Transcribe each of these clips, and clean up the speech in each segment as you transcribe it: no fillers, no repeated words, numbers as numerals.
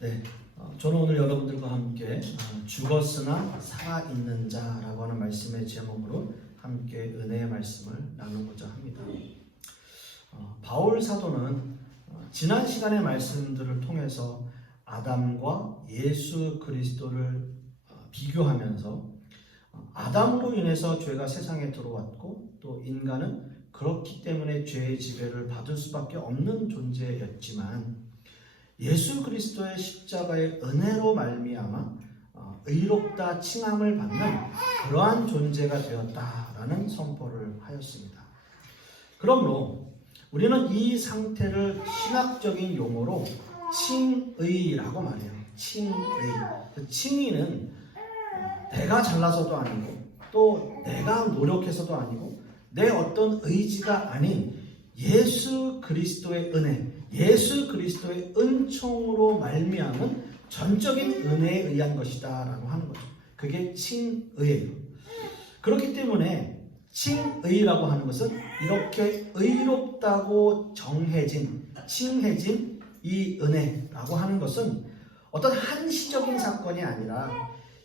네, 저는 오늘 여러분들과 함께 죽었으나 살아있는 자라고 하는 말씀의 제목으로 함께 은혜의 말씀을 나누고자 합니다. 바울 사도는 지난 시간의 말씀들을 통해서 아담과 예수 그리스도를 비교하면서 아담으로 인해서 죄가 세상에 들어왔고 또 인간은 그렇기 때문에 죄의 지배를 받을 수밖에 없는 존재였지만 예수 그리스도의 십자가의 은혜로 말미암아 의롭다 칭함을 받는 그러한 존재가 되었다라는 선포를 하였습니다. 그러므로 우리는 이 상태를 신학적인 용어로 칭의라고 말해요. 칭의. 그 칭의는 내가 잘나서도 아니고 또 내가 노력해서도 아니고 내 어떤 의지가 아닌 예수 그리스도의 은혜, 예수 그리스도의 은총으로 말미암은 전적인 은혜에 의한 것이다 라고 하는 거죠. 그게 칭의예요. 그렇기 때문에 칭의라고 하는 것은 이렇게 의롭다고 정해진, 칭해진 이 은혜라고 하는 것은 어떤 한시적인 사건이 아니라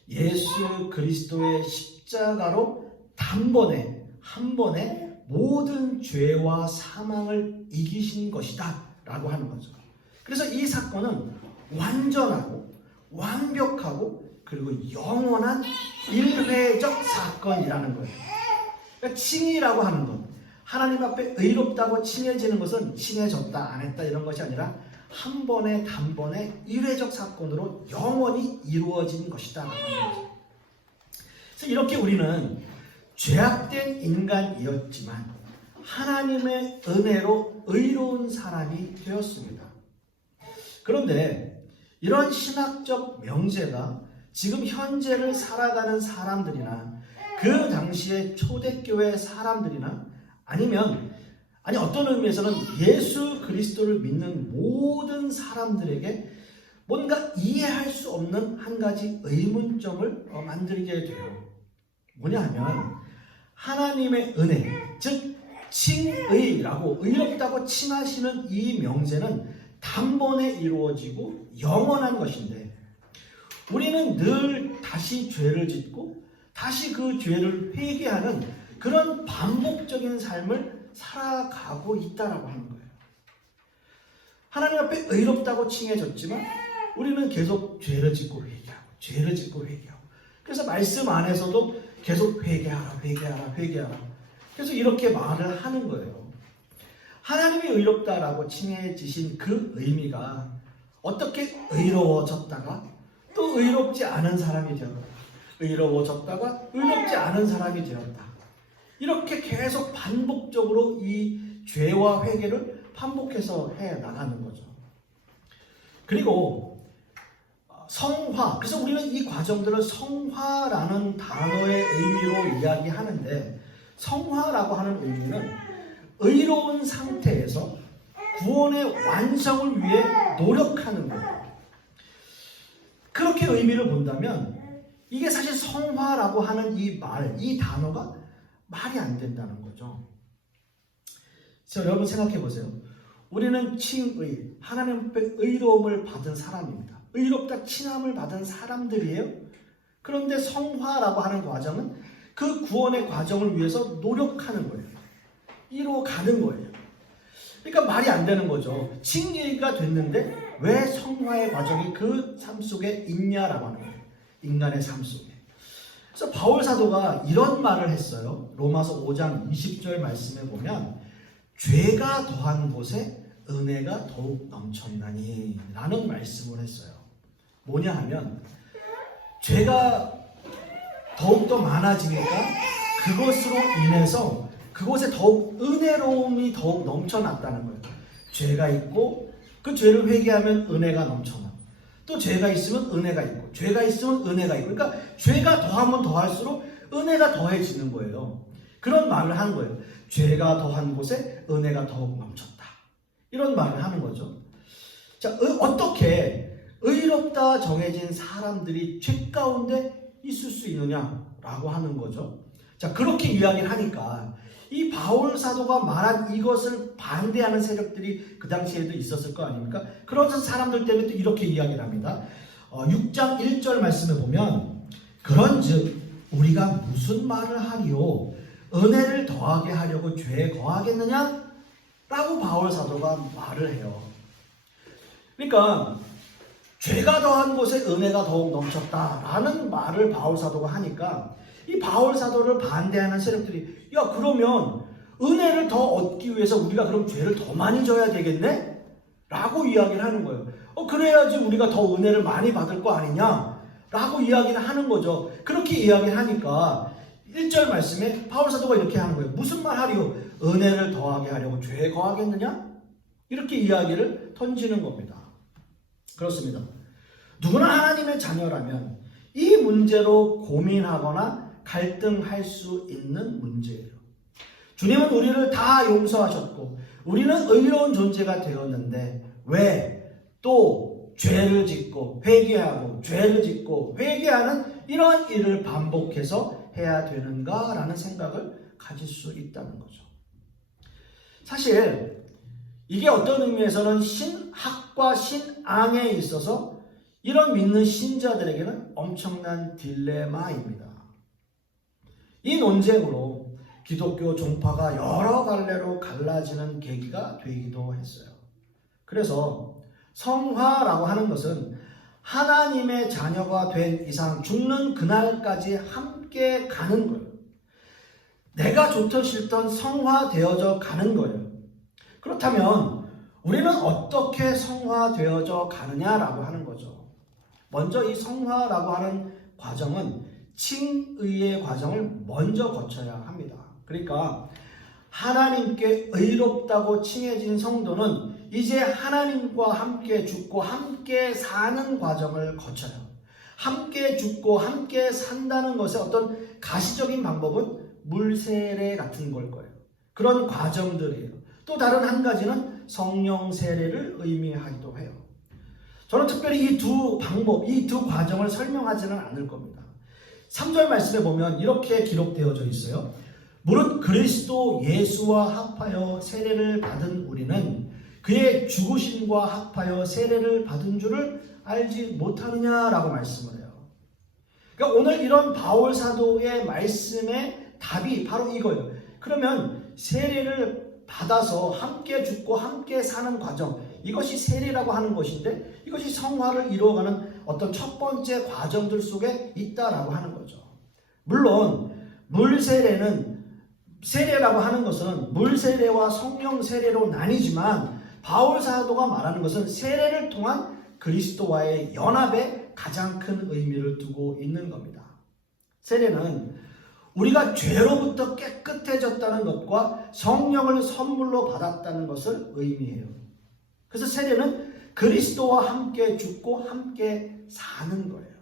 예수 그리스도의 십자가로 단번에 한 번에 모든 죄와 사망을 이기신 것이다 라고 하는 거죠. 그래서 이 사건은 완전하고 완벽하고 그리고 영원한 일회적 사건이라는 거예요. 그러니까 칭의라고 하는 것, 하나님 앞에 의롭다고 칭해지는 것은 칭해졌다 안 했다 이런 것이 아니라 한 번에 단번에 일회적 사건으로 영원히 이루어진 것이다 라고 하는 거죠. 그래서 이렇게 우리는 죄악된 인간이었지만 하나님의 은혜로 의로운 사람이 되었습니다. 그런데 이런 신학적 명제가 지금 현재를 살아가는 사람들이나 그 당시의 초대교회 사람들이나 아니 어떤 의미에서는 예수 그리스도를 믿는 모든 사람들에게 뭔가 이해할 수 없는 한 가지 의문점을 만들게 돼요. 뭐냐 하면 하나님의 은혜, 즉 칭의라고 의롭다고 칭하시는 이 명제는 단번에 이루어지고 영원한 것인데 우리는 늘 다시 죄를 짓고 다시 그 죄를 회개하는 그런 반복적인 삶을 살아가고 있다라고 하는 거예요. 하나님 앞에 의롭다고 칭해졌지만 우리는 계속 죄를 짓고 회개하고 죄를 짓고 회개하고 그래서 말씀 안에서도 계속 회개하라. 그래서 이렇게 말을 하는 거예요. 하나님이 의롭다라고 칭해지신 그 의미가 어떻게 의로워졌다가 또 의롭지 않은 사람이 되었다. 의로워졌다가 의롭지 않은 사람이 되었다. 이렇게 계속 반복적으로 이 죄와 회개를 반복해서 해 나가는 거죠. 그리고 성화, 그래서 우리는 이 과정들을 성화라는 단어의 의미로 이야기하는데 성화라고 하는 의미는 의로운 상태에서 구원의 완성을 위해 노력하는 거예요. 그렇게 의미를 본다면 이게 사실 성화라고 하는 이 단어가 말이 안 된다는 거죠. 자, 여러분 생각해 보세요. 우리는 칭의, 하나님 앞에 의로움을 받은 사람입니다. 의롭다 칭함을 받은 사람들이에요. 그런데 성화라고 하는 과정은 그 구원의 과정을 위해서 노력하는 거예요. 이루어가는 거예요. 그러니까 말이 안 되는 거죠. 칭의가 됐는데 왜 성화의 과정이 그 삶 속에 있냐라고 하는 거예요. 인간의 삶 속에. 그래서 바울 사도가 이런 말을 했어요. 로마서 5장 20절 말씀에 보면 죄가 더한 곳에 은혜가 더욱 넘쳤나니 라는 말씀을 했어요. 뭐냐 하면 죄가 더욱더 많아지니까 그것으로 인해서 그곳에 더욱 은혜로움이 더욱 넘쳐났다는 거예요. 죄가 있고 그 죄를 회개하면 은혜가 넘쳐나고 또 죄가 있으면 은혜가 있고 죄가 있으면 은혜가 있고 그러니까 죄가 더하면 더할수록 은혜가 더해지는 거예요. 그런 말을 하는 거예요. 죄가 더한 곳에 은혜가 더욱 넘쳤다. 이런 말을 하는 거죠. 자, 어떻게 의롭다 정해진 사람들이 죄 가운데 있을 수 있느냐라고 하는 거죠. 자, 그렇게 이야기를 하니까 이 바울 사도가 말한 이것을 반대하는 세력들이 그 당시에도 있었을 거 아닙니까? 그런 사람들 때문에 또 이렇게 이야기를 합니다. 6장 1절 말씀에 보면 그런즉 우리가 무슨 말을 하리요? 은혜를 더하게 하려고 죄에 거하겠느냐? 라고 바울 사도가 말을 해요. 그러니까 죄가 더한 곳에 은혜가 더욱 넘쳤다라는 말을 바울 사도가 하니까 이 바울 사도를 반대하는 세력들이 야 그러면 은혜를 더 얻기 위해서 우리가 그럼 죄를 더 많이 져야 되겠네? 라고 이야기를 하는 거예요. 그래야지 우리가 더 은혜를 많이 받을 거 아니냐? 라고 이야기를 하는 거죠. 그렇게 이야기를 하니까 1절 말씀에 바울 사도가 이렇게 하는 거예요. 무슨 말 하리요? 은혜를 더하게 하려고 죄에 거하겠느냐? 이렇게 이야기를 던지는 겁니다. 그렇습니다. 누구나 하나님의 자녀라면 이 문제로 고민하거나 갈등할 수 있는 문제예요. 주님은 우리를 다 용서하셨고 우리는 의로운 존재가 되었는데 왜 또 죄를 짓고 회개하고 죄를 짓고 회개하는 이런 일을 반복해서 해야 되는가라는 생각을 가질 수 있다는 거죠. 사실 이게 어떤 의미에서는 신학과 신앙에 있어서 이런 믿는 신자들에게는 엄청난 딜레마입니다. 이 논쟁으로 기독교 종파가 여러 갈래로 갈라지는 계기가 되기도 했어요. 그래서 성화라고 하는 것은 하나님의 자녀가 된 이상 죽는 그날까지 함께 가는 거예요. 내가 좋던 싫던 성화되어져 가는 거예요. 그렇다면 우리는 어떻게 성화되어져 가느냐라고 하는 거죠. 먼저 이 성화라고 하는 과정은 칭의의 과정을 먼저 거쳐야 합니다. 그러니까 하나님께 의롭다고 칭해진 성도는 이제 하나님과 함께 죽고 함께 사는 과정을 거쳐요. 함께 죽고 함께 산다는 것의 어떤 가시적인 방법은 물세례 같은 걸 거예요. 그런 과정들이에요. 또 다른 한 가지는 성령 세례를 의미하기도 해요. 저는 특별히 이 두 방법, 이 두 과정을 설명하지는 않을 겁니다. 3절 말씀에 보면 이렇게 기록되어져 있어요. 무릇 그리스도 예수와 합하여 세례를 받은 우리는 그의 죽으심과 합하여 세례를 받은 줄을 알지 못하느냐라고 말씀을 해요. 그러니까 오늘 이런 바울 사도의 말씀의 답이 바로 이거예요. 그러면 세례를 받아서 함께 죽고 함께 사는 과정, 이것이 세례라고 하는 것인데 이것이 성화를 이루어가는 어떤 첫 번째 과정들 속에 있다라고 하는 거죠. 물론 물세례는 세례라고 하는 것은 물세례와 성령 세례로 나뉘지만 바울 사도가 말하는 것은 세례를 통한 그리스도와의 연합에 가장 큰 의미를 두고 있는 겁니다. 세례는 우리가 죄로부터 깨끗해졌다는 것과 성령을 선물로 받았다는 것을 의미해요. 그래서 세례는 그리스도와 함께 죽고 함께 사는 거예요.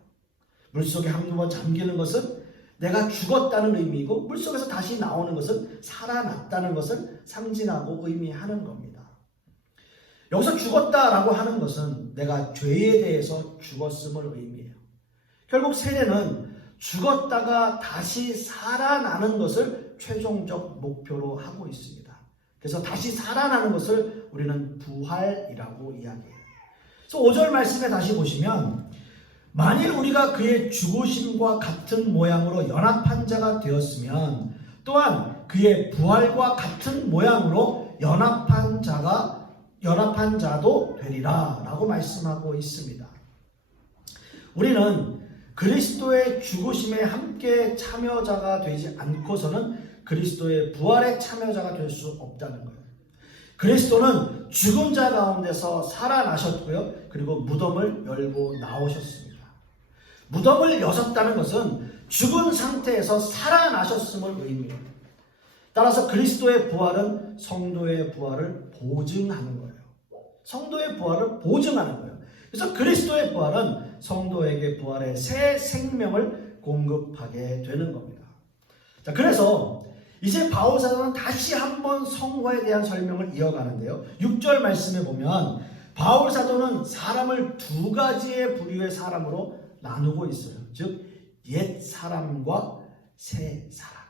물속에 한번 잠기는 것은 내가 죽었다는 의미이고 물속에서 다시 나오는 것은 살아났다는 것을 상징하고 의미하는 겁니다. 여기서 죽었다라고 하는 것은 내가 죄에 대해서 죽었음을 의미해요. 결국 세례는 죽었다가 다시 살아나는 것을 최종적 목표로 하고 있습니다. 그래서 다시 살아나는 것을 우리는 부활이라고 이야기해요. 그래서 5절 말씀에 다시 보시면 만일 우리가 그의 죽으심과 같은 모양으로 연합한 자가 되었으면 또한 그의 부활과 같은 모양으로 연합한 자도 되리라 라고 말씀하고 있습니다. 우리는 그리스도의 죽으심에 함께 참여자가 되지 않고서는 그리스도의 부활의 참여자가 될 수 없다는 거예요. 그리스도는 죽은 자 가운데서 살아나셨고요. 그리고 무덤을 열고 나오셨습니다. 무덤을 여셨다는 것은 죽은 상태에서 살아나셨음을 의미해요. 따라서 그리스도의 부활은 성도의 부활을 보증하는 거예요. 성도의 부활을 보증하는 거예요. 그래서 그리스도의 부활은 성도에게 부활의 새 생명을 공급하게 되는 겁니다. 자, 그래서 이제 바울 사도는 다시 한번 성화에 대한 설명을 이어가는데요. 6절 말씀에 보면 바울 사도는 사람을 두 가지의 부류의 사람으로 나누고 있어요. 즉 옛 사람과 새 사람.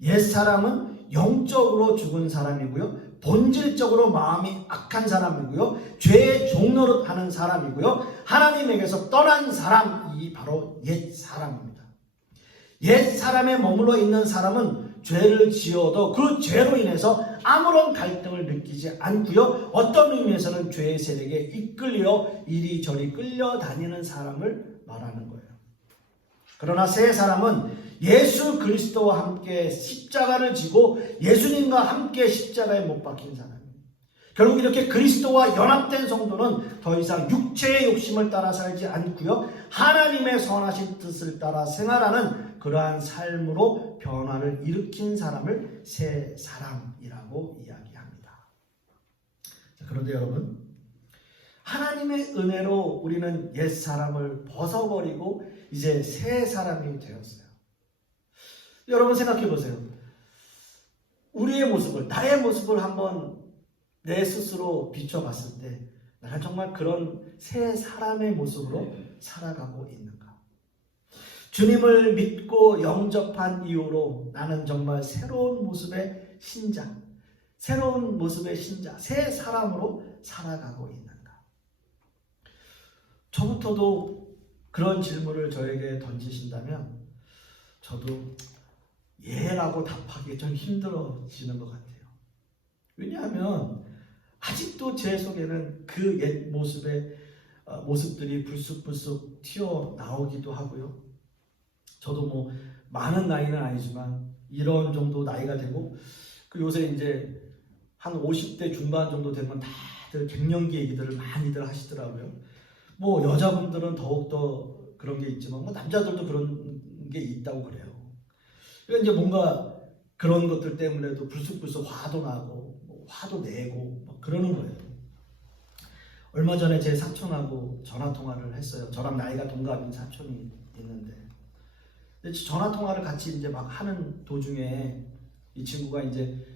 옛사람은 영적으로 죽은 사람이고요. 본질적으로 마음이 악한 사람이고요. 죄의 종노릇 하는 사람이고요. 하나님에게서 떠난 사람이 바로 옛사람입니다. 옛사람에 머물러 있는 사람은 죄를 지어도 그 죄로 인해서 아무런 갈등을 느끼지 않고요. 어떤 의미에서는 죄의 세력에 이끌려 이리저리 끌려다니는 사람을 말하는 거예요. 그러나 새 사람은 예수 그리스도와 함께 십자가를 지고 예수님과 함께 십자가에 못 박힌 사람입니다. 결국 이렇게 그리스도와 연합된 성도는 더 이상 육체의 욕심을 따라 살지 않고요. 하나님의 선하신 뜻을 따라 생활하는 그러한 삶으로 변화를 일으킨 사람을 새 사람이라고 이야기합니다. 자, 그런데 여러분, 하나님의 은혜로 우리는 옛 사람을 벗어버리고 이제 새 사람이 되었어요. 여러분 생각해 보세요. 우리의 모습을, 나의 모습을 한번 내 스스로 비춰봤을 때 나는 정말 그런 새 사람의 모습으로 살아가고 있는가? 주님을 믿고 영접한 이후로 나는 정말 새로운 모습의 신자, 새로운 모습의 신자, 새 사람으로 살아가고 있는가? 저부터도 그런 질문을 저에게 던지신다면 저도 예라고 답하기 좀 힘들어지는 것 같아요. 왜냐하면 아직도 제 속에는 그 옛 모습들이 불쑥불쑥 튀어나오기도 하고요. 저도 뭐 많은 나이는 아니지만 이런 정도 나이가 되고 요새 이제 한 50대 중반 정도 되면 다들 갱년기 얘기들을 많이들 하시더라고요. 뭐 여자분들은 더욱더 그런 게 있지만 뭐 남자들도 그런 게 있다고 그래요. 그러니까 이제 뭔가 그런 것들 때문에도 불쑥불쑥 화도 나고 뭐 화도 내고 막 그러는 거예요. 얼마 전에 제 사촌하고 전화 통화를 했어요. 저랑 나이가 동갑인 사촌이 있는데 전화 통화를 같이 이제 막 하는 도중에 이 친구가 이제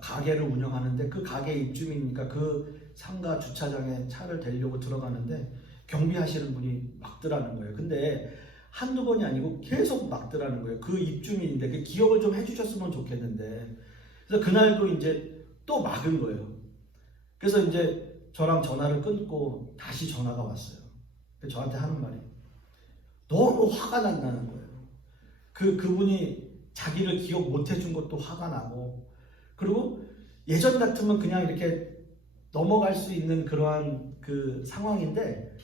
가게를 운영하는데 그 가게 입주민이니까 그 상가 주차장에 차를 대려고 들어가는데 경비하시는 분이 막더라는 거예요. 근데 한두 번이 아니고 계속 막더라는 거예요. 그 입주민인데 그 기억을 좀 해주셨으면 좋겠는데. 그래서 그날도 이제 또 막은 거예요. 그래서 이제 저랑 전화를 끊고 다시 전화가 왔어요. 저한테 하는 말이 너무 화가 난다는 거예요. 그분이 자기를 기억 못 해준 것도 화가 나고, 그리고 예전 같으면 그냥 이렇게 넘어갈 수 있는 그러한 그 상황인데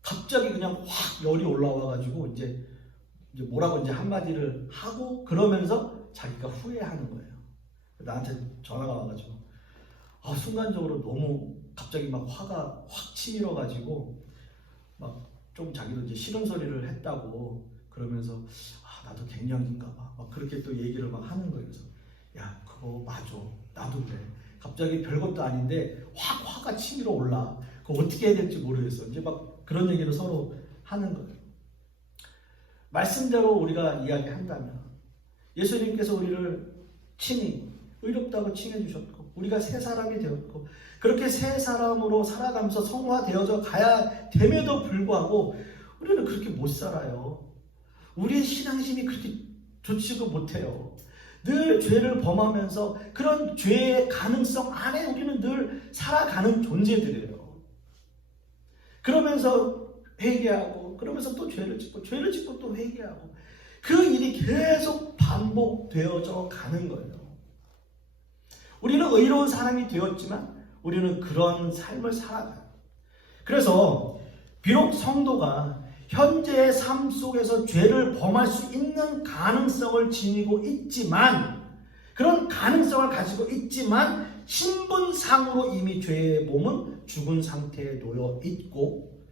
갑자기 그냥 확 열이 올라와가지고 이제 뭐라고 이제 한마디를 하고 그러면서 자기가 후회하는 거예요. 나한테 전화가 와가지고 순간적으로 너무 갑자기 막 화가 확 치밀어가지고 막 좀 자기도 이제 싫은 소리를 했다고 그러면서 나도 갱년기인가 봐 막 그렇게 또 얘기를 막 하는 거예요. 그래서 야 그거 맞아 나도 그래. 갑자기 별것도 아닌데 확 화가 치밀어 올라. 그거 어떻게 해야 될지 모르겠어. 이제 막 그런 얘기를 서로 하는 거예요. 말씀대로 우리가 이야기한다면 예수님께서 우리를 친히 의롭다고 칭해 주셨고 우리가 새 사람이 되었고 그렇게 새 사람으로 살아가면서 성화되어져 가야 됨에도 불구하고 우리는 그렇게 못 살아요. 우리의 신앙심이 그렇게 좋지도 못해요. 늘 죄를 범하면서 그런 죄의 가능성 안에 우리는 늘 살아가는 존재들이에요. 그러면서 회개하고 그러면서 또 죄를 짓고 또 회개하고 그 일이 계속 반복되어져 가는 거예요. 우리는 의로운 사람이 되었지만 우리는 그런 삶을 살아가요. 그래서 비록 성도가 현재의 삶 속에서 죄를 범할 수 있는 가능성을 지니고 있지만 그런 가능성을 가지고 있지만 신분상으로 이미 죄의 몸은 죽은 상태에 놓여 있고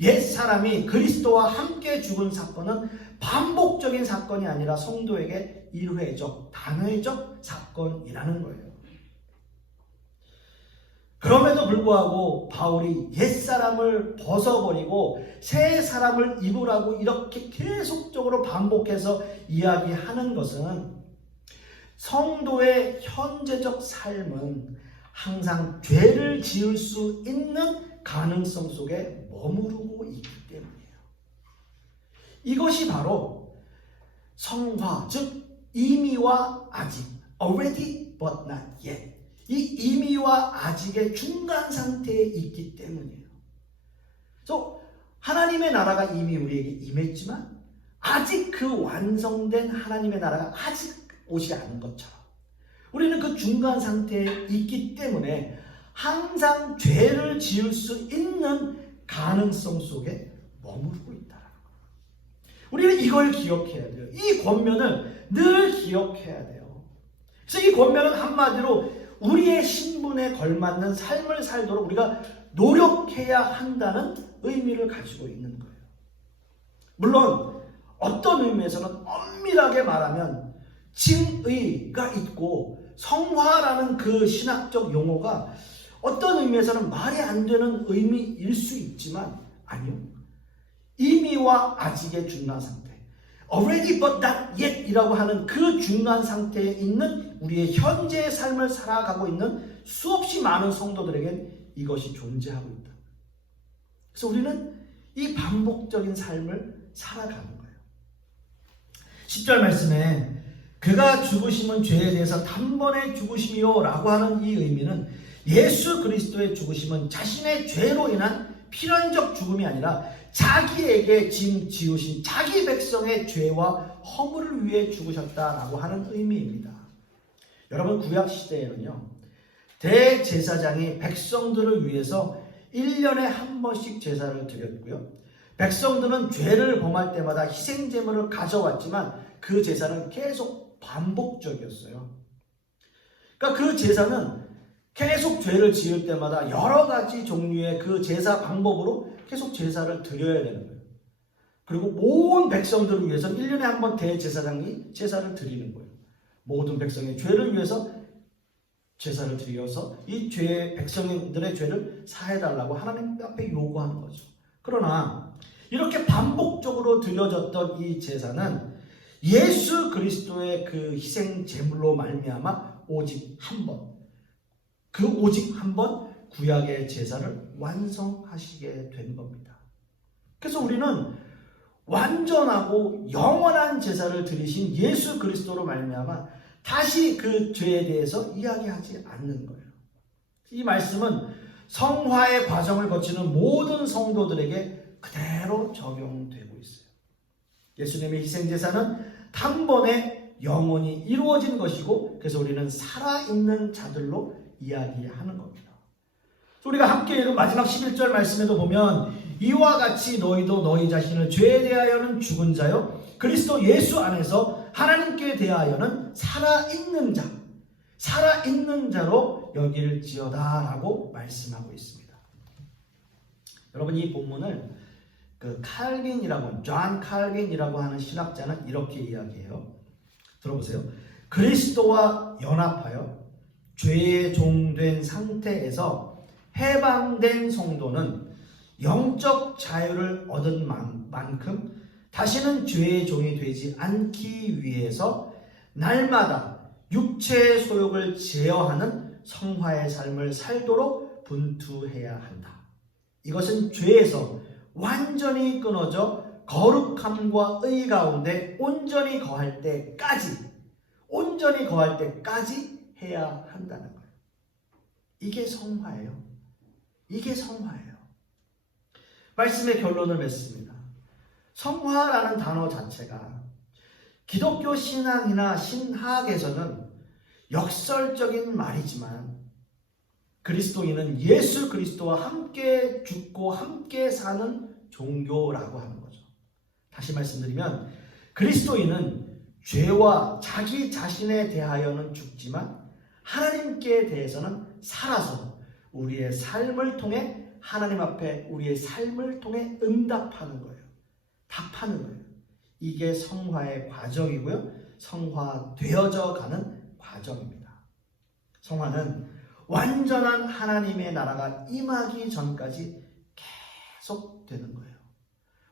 옛사람이 그리스도와 함께 죽은 사건은 반복적인 사건이 아니라 성도에게 일회적, 단회적 사건이라는 거예요. 그럼에도 불구하고 바울이 옛사람을 벗어버리고 새 사람을 입으라고 이렇게 계속적으로 반복해서 이야기하는 것은 성도의 현재적 삶은 항상 죄를 지을 수 있는 가능성 속에 머무르고 있기 때문이에요. 이것이 바로 성화, 즉 이미와 아직, already but not yet. 이 이미와 아직의 중간 상태에 있기 때문이에요. 그래서 하나님의 나라가 이미 우리에게 임했지만 아직 그 완성된 하나님의 나라가 아직 오지 않은 것처럼 우리는 그 중간 상태에 있기 때문에 항상 죄를 지을 수 있는 가능성 속에 머무르고 있다는 거예요. 우리는 이걸 기억해야 돼요. 이 권면을 늘 기억해야 돼요. 그래서 이 권면은 한마디로 우리의 신분에 걸맞는 삶을 살도록 우리가 노력해야 한다는 의미를 가지고 있는 거예요. 물론 어떤 의미에서는 엄밀하게 말하면 칭의가 있고 성화라는 그 신학적 용어가 어떤 의미에서는 말이 안 되는 의미일 수 있지만 아니요. 이미와 아직의 중간 상태, already but not yet 이라고 하는 그 중간 상태에 있는 우리의 현재의 삶을 살아가고 있는 수없이 많은 성도들에겐 이것이 존재하고 있다. 그래서 우리는 이 반복적인 삶을 살아가는 거예요. 10절 말씀에 그가 죽으심은 죄에 대해서 단번에 죽으심이요 라고 하는 이 의미는 예수 그리스도의 죽으심은 자신의 죄로 인한 필연적 죽음이 아니라 자기에게 짐 지우신 자기 백성의 죄와 허물을 위해 죽으셨다라고 하는 의미입니다. 여러분 구약 시대에는요 대제사장이 백성들을 위해서 1년에 한 번씩 제사를 드렸고요. 백성들은 죄를 범할 때마다 희생제물을 가져왔지만 그 제사는 계속 반복적이었어요. 그러니까 그 제사는 계속 죄를 지을 때마다 여러 가지 종류의 그 제사 방법으로 계속 제사를 드려야 되는 거예요. 그리고 모든 백성들을 위해서 1년에 한 번 대제사장이 제사를 드리는 거예요. 모든 백성의 죄를 위해서 제사를 드려서 이 백성들의 죄를 사해달라고 하나님 앞에 요구하는 거죠. 그러나 이렇게 반복적으로 드려졌던 이 제사는 예수 그리스도의 그 희생 제물로 말미암아 오직 한 번, 그 오직 한 번 구약의 제사를 완성하시게 된 겁니다. 그래서 우리는 완전하고 영원한 제사를 드리신 예수 그리스도로 말미암아 다시 그 죄에 대해서 이야기하지 않는 거예요. 이 말씀은 성화의 과정을 거치는 모든 성도들에게 그대로 적용되고 있어요. 예수님의 희생제사는 단번에 영원히 이루어진 것이고 그래서 우리는 살아있는 자들로 이야기하는 겁니다. 우리가 함께 읽은 마지막 11절 말씀에도 보면 이와 같이 너희도 너희 자신을 죄에 대하여는 죽은 자요 그리스도 예수 안에서 하나님께 대하여는 살아있는 자, 살아있는 자로 여길지어다 라고 말씀하고 있습니다. 여러분 이 본문을 존 칼빈이라고 하는 신학자는 이렇게 이야기해요. 들어보세요. 그리스도와 연합하여 죄의 종된 상태에서 해방된 성도는 영적 자유를 얻은 만큼 다시는 죄의 종이 되지 않기 위해서 날마다 육체의 소욕을 제어하는 성화의 삶을 살도록 분투해야 한다. 이것은 죄에서 완전히 끊어져 거룩함과 의 가운데 온전히 거할 때까지 해야 한다는 거예요. 이게 성화예요. 이게 성화예요. 말씀의 결론을 맺습니다. 성화라는 단어 자체가 기독교 신앙이나 신학에서는 역설적인 말이지만 그리스도인은 예수 그리스도와 함께 죽고 함께 사는 종교라고 하는 거죠. 다시 말씀드리면 그리스도인은 죄와 자기 자신에 대하여는 죽지만 하나님께 대해서는 살아서 우리의 삶을 통해 하나님 앞에 우리의 삶을 통해 응답하는 거예요. 답하는 거예요. 이게 성화의 과정이고요. 성화되어져 가는 과정입니다. 성화는 완전한 하나님의 나라가 임하기 전까지 계속 되는 거예요.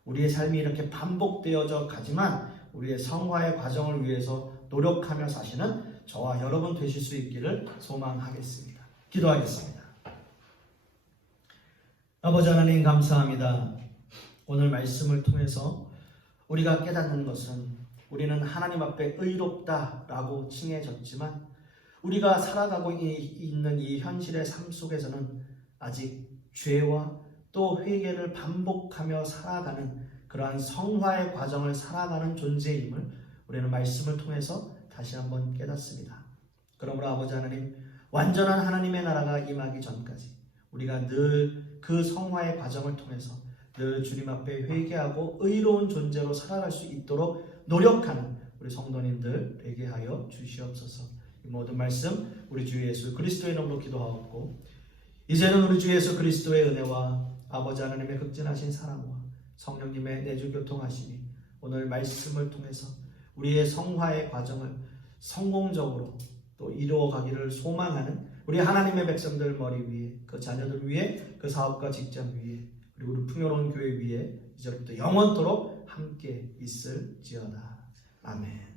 우리의 삶이 이렇게 반복되어져 가지만 우리의 성화의 과정을 위해서 노력하며 사시는 저와 여러분 되실 수 있기를 소망하겠습니다. 기도하겠습니다. 아버지 하나님 감사합니다. 오늘 말씀을 통해서 우리가 깨닫는 것은 우리는 하나님 앞에 의롭다라고 칭해졌지만 우리가 살아가고 있는 이 현실의 삶 속에서는 아직 죄와 또 회개를 반복하며 살아가는 그러한 성화의 과정을 살아가는 존재임을 우리는 말씀을 통해서 다시 한번 깨닫습니다. 그러므로 아버지 하나님, 완전한 하나님의 나라가 임하기 전까지 우리가 늘 그 성화의 과정을 통해서 늘 주님 앞에 회개하고 의로운 존재로 살아갈 수 있도록 노력하는 우리 성도님들 되게 하여 주시옵소서. 이 모든 말씀 우리 주 예수 그리스도의 이름으로 기도하옵고, 이제는 우리 주 예수 그리스도의 은혜와 아버지 하나님의 극진하신 사랑과 성령님의 내주 교통하심이 오늘 말씀을 통해서 우리의 성화의 과정을 성공적으로 또 이루어가기를 소망하는 우리 하나님의 백성들 머리 위에, 그 자녀들 위에, 그 사업과 직장 위에, 그리고 우리 풍요로운 교회 위에 이제부터 영원토록 함께 있을지어다. 아멘.